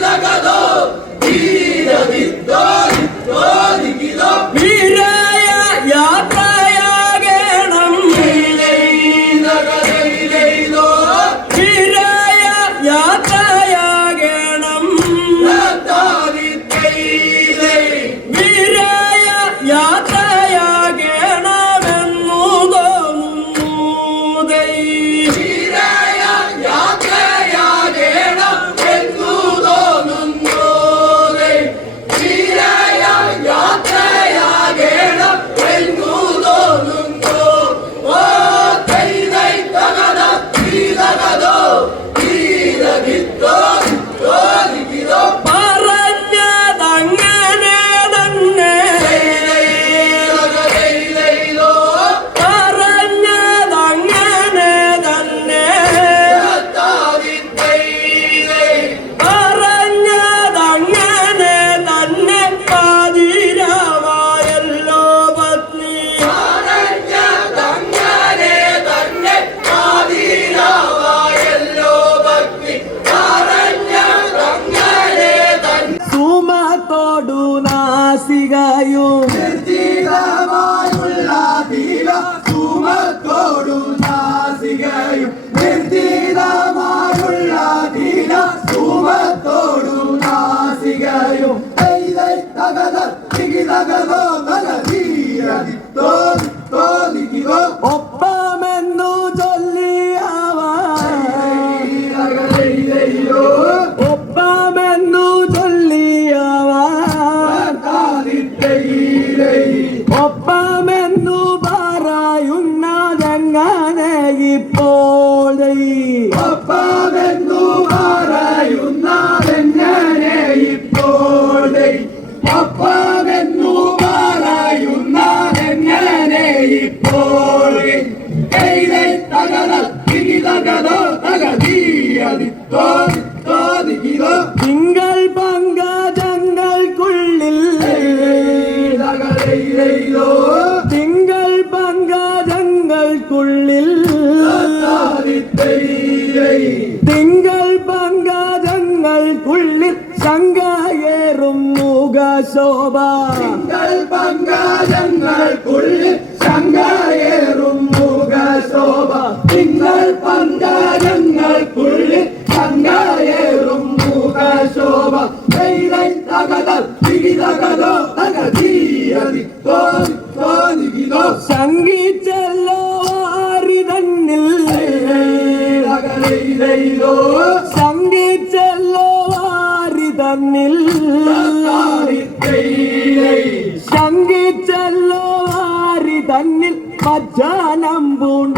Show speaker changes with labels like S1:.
S1: da gallo. ഇപ്പോൾ
S2: പപ്പാവെന്നു പറയുന്നതെങ്ങനെ ഇപ്പോൾ പപ്പാവെന്നു പറയുന്നതെങ്ങനെ ഇപ്പോൾ തകതോ തകതീയതിത്തോ
S1: മുഖശോഭ
S2: തിങ്കൾ പങ്കാരങ്ങൾക്കുള്ളിൽ ശങ്കേറും മുഖശോഭ. തിങ്കൾ പങ്കാരങ്ങൾക്കുള്ളിൽ ശങ്കേറും മുഖശോഭ. കൈതൈ തകത തിരിതകതോ തകതീയതി. തോതി തോതികിതോ
S1: സംഗീച്ചല്ലോ ആരി തന്നിൽ
S2: തകതൈതൈതോ
S1: സംഗീച്ചല്ലോ തന്നിൽ സംഗീച്ചല്ലോ ആരി തന്നിൽ ഭജനം പൂണ്ടേരൈ